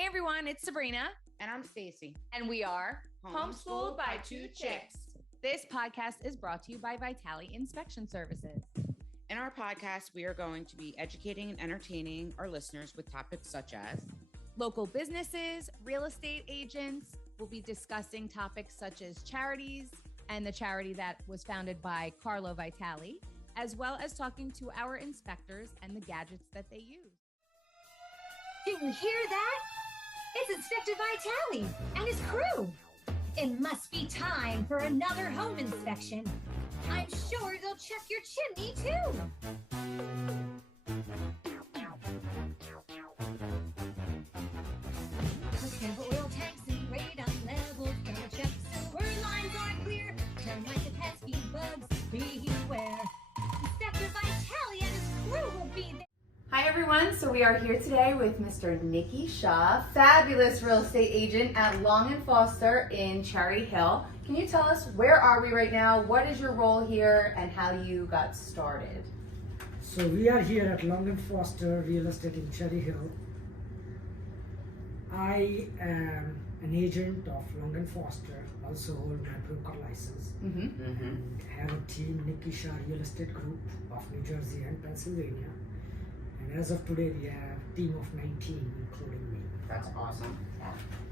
Hey everyone, it's Sabrina. And I'm Staci. And we are Homeschooled by Two Chicks. This podcast is brought to you by Vitali Inspection Services. In our podcast, we are going to be educating and entertaining our listeners with topics such as local businesses, real estate agents. We'll be discussing topics such as charities and the charity that was founded by Carlo Vitali, as well as talking to our inspectors and the gadgets that they use. Did you hear that? It's Inspector Vitali and his crew. It must be time for another home inspection. I'm sure they'll check your chimney too. Look at oil tanks and radon levels. Gotta check sewer lines are clear. Termites and pesky bugs, beware. Inspector Vitali and his crew will be there. Hi everyone, so we are here today with Mr. Nikki Shah, fabulous real estate agent at Long & Foster in Cherry Hill. Can you tell us where are we right now, what is your role here, and how you got started? So we are here at Long & Foster Real Estate in Cherry Hill. I am an agent of Long & Foster, also hold my broker license. And have a team, Nikki Shah Real Estate Group of New Jersey and Pennsylvania. And as of today, we have a team of 19, including me. That's awesome.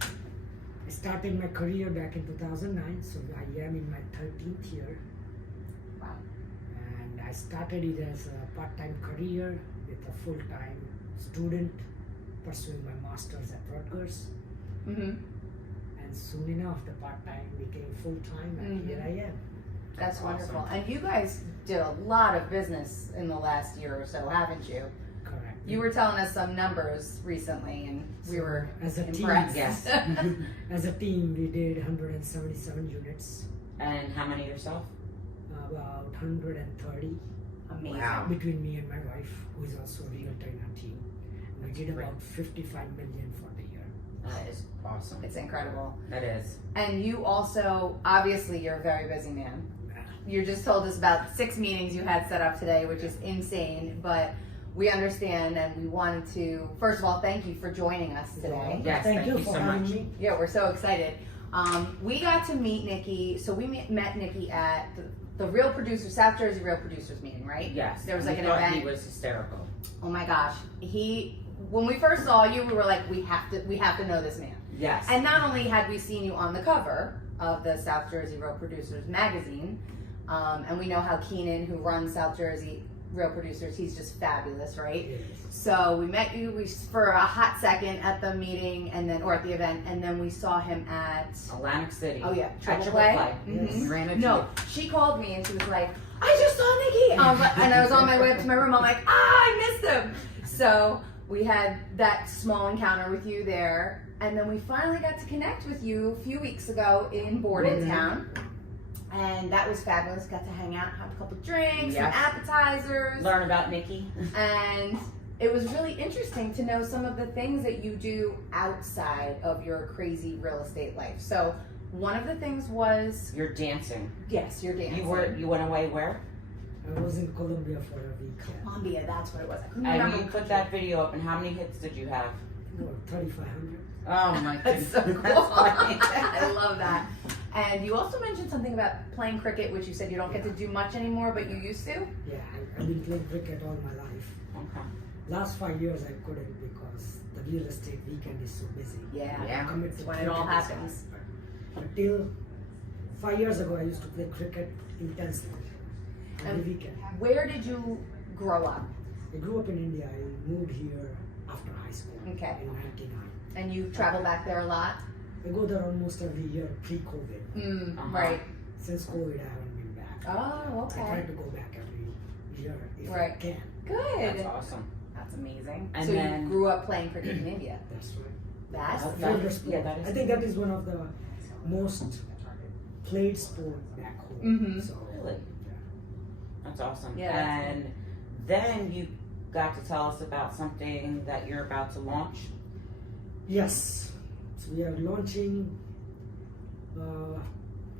I started my career back in 2009, so I am in my 13th year. Wow. And I started it as a part-time career with a full-time student pursuing my master's at Rutgers. And soon enough, the part-time became full-time, and here I am. That's wonderful. awesome. And you guys did a lot of business in the last year or so, haven't you? Correct. You were telling us some numbers recently, and we were as a impressed. team, Yes. as a team, we did 177 units, And how many yourself? about 130 Amazing. Wow. between me and my wife, who is also a realtor in our team. We That's did great. about 55 million for the year. That is awesome. It's incredible. That is. And you also, obviously, you're a very busy man. You just told us about 6 meetings you had set up today, which is insane, but we understand and we wanted to, first of all, thank you for joining us today. Yes, thank you so for having much. me. Yeah, we're so excited. We got to meet Nikki, so we met Nikki at the Real Producers, South Jersey Real Producers meeting, right? Yes. There was like We an thought event. He was hysterical. Oh my gosh. When we first saw you, we were like, we have to know this man. Yes. And not only had we seen you on the cover of the South Jersey Real Producers magazine, and we know how Keenan, who runs South Jersey Real Producers, he's just fabulous, right? Yes. So we met you for a hot second at the meeting, or at the event, and then we saw him at Atlantic City. Oh yeah, At Triple Play. Yes. Mhm. We ran into No, you. she called me and she was like, I just saw Nikki, and I was on my way up to my room. I'm like, I missed him. So we had that small encounter with you there, and then we finally got to connect with you a few weeks ago in Bordentown, and that was fabulous. Got to hang out, have a couple drinks, some Yes. appetizers, Learn about Nikki. and it was really interesting to know some of the things that you do outside of your crazy real estate life. So one of the things was, You're dancing. yes, you're dancing. You went away where? I was in Colombia for a week. Colombia, that's what it was. I couldn't And remember. you put that video up, and how many hits did you have? 3,500. Oh my That's goodness. so cool. That's funny. I love that. And you also mentioned something about playing cricket, which you said you don't get to do much anymore, but you used to. Yeah, I've been playing cricket all my life. Okay. Last 5 years I couldn't because the real estate weekend is so busy. Yeah. Yeah. Commit It's to when it all cricket is happens. hard. But till 5 years ago I used to play cricket intensely every And weekend. where did you grow up? I grew up in India. I moved here after high school Okay. in 99. And you travel back there a lot? I go there almost every year pre-COVID. Right. Since COVID I haven't been back. Oh, I try okay. to go back every year if I Right. can. Good. That's awesome. That's amazing. And so then- you grew up playing cricket in India. That's right. That's Okay. Favorite nice. sport. Yeah, that is- I think that is one of the most played sport back home. Mhm. So, Really? That's awesome. Yeah, that's And then you got to tell us about something that you're about to launch. yes. So we are launching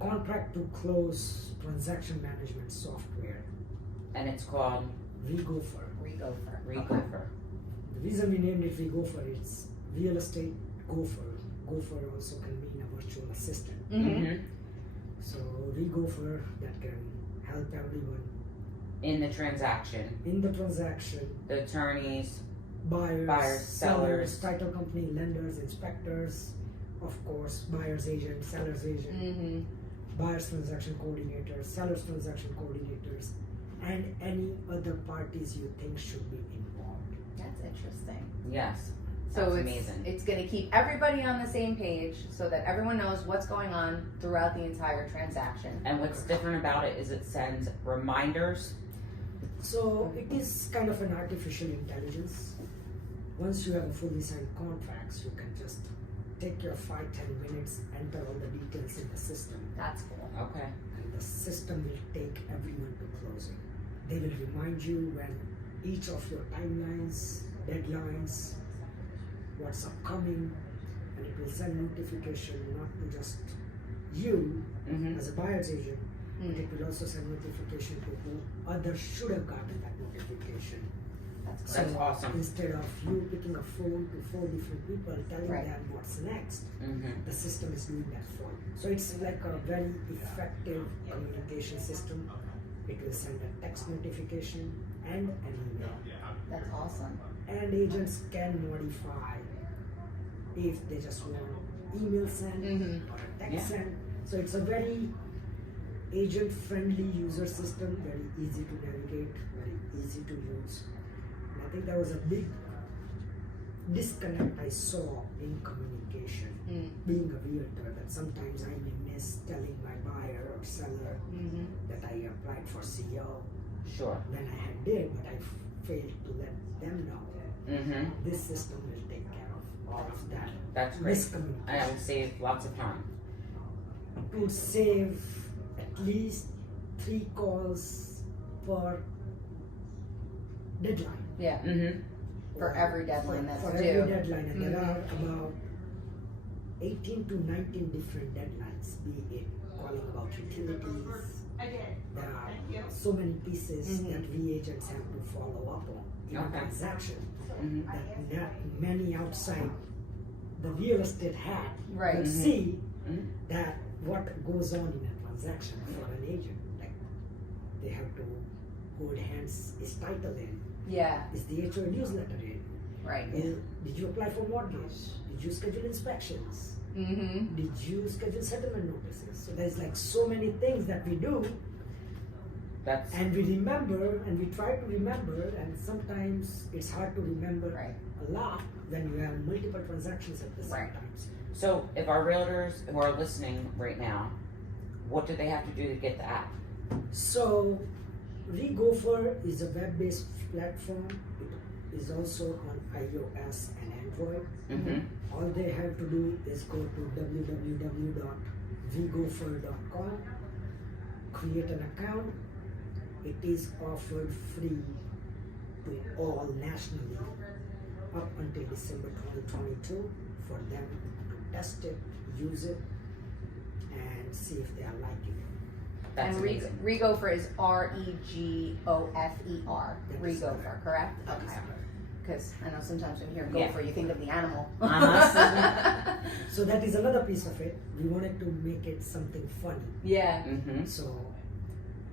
contract to close transaction management software. And it's called VGopher. Regopher. Regopher. The reason we named it VGopher is real estate Gopher. Gopher also can mean a virtual assistant. Mm-hmm. So ReGopher that can help everyone In the transaction, in the transaction. the attorneys, Buyers, sellers. title company, lenders, inspectors, of course, buyer's agent, seller's agent, Mm-hmm. buyer's transaction coordinators, seller's transaction coordinators, and any other parties you think should be involved. That's interesting. yes. So That's it's amazing. it's going to keep everybody on the same page so that everyone knows what's going on throughout the entire transaction. And what's different about it is it sends reminders. So it is kind of an artificial intelligence. Once you have a fully signed contracts, you can just take your 5-10 minutes, enter all the details in the system, That's cool. Okay. and the system will take everyone to closing. They will remind you when each of your timelines, deadlines, what's upcoming, and it will send notification not to just you Mm-hmm. as a buyer's agent, but Mm. it will also send notification to who others should have gotten that notification. That's So That's awesome. instead of you picking a phone to 4 different people telling Right. them what's next, Mm-hmm. the system is doing that for you. So it's like a very effective communication system. It will send a text notification and an email. That's awesome. And agents can modify if they just want email send Mm-hmm. or a text Yeah. send. So it's a very agent-friendly user system, very easy to navigate, very easy to use. And I think there was a big disconnect I saw in communication. Mm. Being a realtor, that sometimes I may miss telling my buyer or seller Mm-hmm. that I applied for CO Sure. when I had did, but I failed to let them know. Mm-hmm. This system will take care of all of that That's great. miscommunication. And it will save lots of time. It would save at least 3 calls per deadline. Yeah. Mm-hmm. For every deadline that's for due. every deadline, and there Mhm. are about 18 to 19 different deadlines, be it calling about utilities. There are so many pieces Mhm. that we agents have to follow up on in a Okay. transaction Mm-hmm. that many outside the real estate hat Right. would Mhm. see Mhm. that what goes on in a transaction for an agent. Like they have to hold hands, is title in, Yeah. is the HOA newsletter in, Right. did you apply for mortgage, did you schedule inspections, Mm-hmm. did you schedule settlement notices? So there's like so many things that we do That's and we remember and we try to remember, and sometimes it's hard to remember Right. a lot when you have multiple transactions at the same Right. time. so. If our realtors who are listening right now, what do they have to do to get the app? So ReGopher is a web-based platform. It is also on iOS and Android. Mm-hmm. All they have to do is go to www.regopher.com, create an account. It is offered free to all nationally up until December 2022 for them to test it, use it, and see if they are liking it. That's And amazing. ReGopher is ReGopher, That is ReGopher, correct? That is Okay. correct. Because I know sometimes when you hear Yeah. gopher, you think of the animal. Uh-huh. So that is another piece of it. We wanted to make it something funny. Yeah. Mm-hmm. So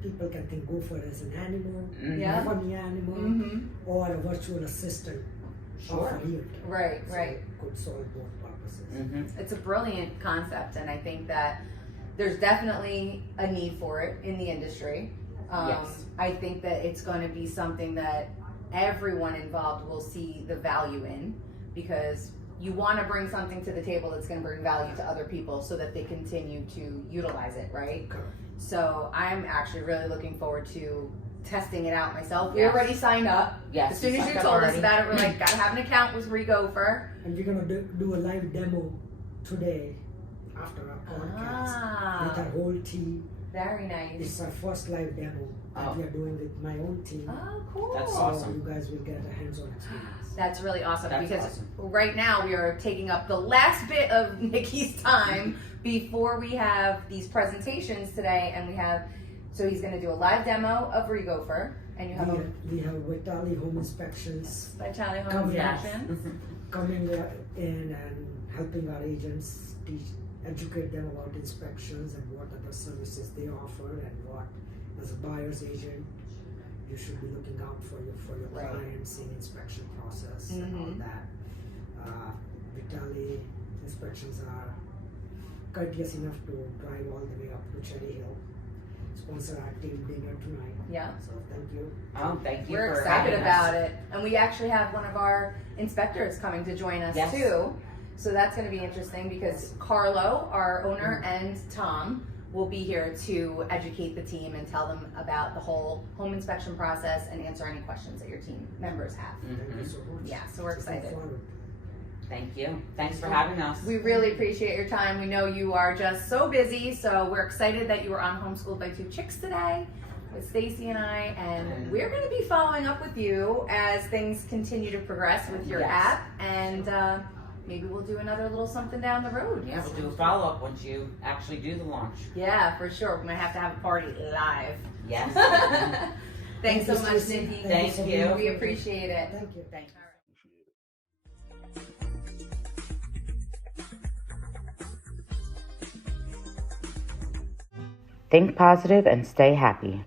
people can think gopher as an animal, Yeah. a funny animal, Mm-hmm. or a virtual assistant Sure. of a realtor. Right, So right. it could solve both purposes. Mm-hmm. It's a brilliant concept, and I think that there's definitely a need for it in the industry. Yes. I think that it's going to be something that everyone involved will see the value in, because you want to bring something to the table that's going to bring value to other people so that they continue to utilize it, right? Correct. So I'm actually really looking forward to testing it out myself. We Yes. already signed up. Yes. As soon as signed you up told us already. about it, we're like, gotta have an account with ReGopher. And we're gonna do a live demo today after our podcast with our Ah, whole team. very nice. It's our first live demo that Oh. we are doing with my own team. Oh, cool. That's So awesome. you guys will get a hands-on experience. That's really awesome, That's because awesome. right now we are taking up the last bit of Nikki's time before we have these presentations today, and so he's going to do a live demo of ReGopher, and you have a We have Vitali Home Inspections Vitali Home coverage. Inspections. coming in and helping our agents educate them about inspections and what other services they offer and what, as a buyer's agent, you should be looking out for your Right. clients in inspection process and all that. Vitaly inspections are courteous enough to drive all the way up to Cherry Hill, sponsor our team dinner tonight. Yeah. So thank you. Oh, thank you. We're for excited having about us. it. And we actually have one of our inspectors coming to join us Yes. too. So that's going to be interesting because Carlo, our owner, and Tom will be here to educate the team and tell them about the whole home inspection process and answer any questions that your team members have. Thank you so much. Yeah, so we're Looking excited. forward. Thank you. Thanks for having us. We really appreciate your time. We know you are just so busy, so we're excited that you were on Homeschooled by Two Chicks today with Stacy and I, and we're going to be following up with you as things continue to progress with your Yes. app, and maybe we'll do another little something down the road. Yeah, we'll do a follow-up once you actually do the launch. Yeah, for sure. We're going to have a party live. Yes. Thanks so Thank you, much, Stacy. Nikki. Thank for you. being We here. appreciate it. Thank you. Thank you. Think positive and stay happy.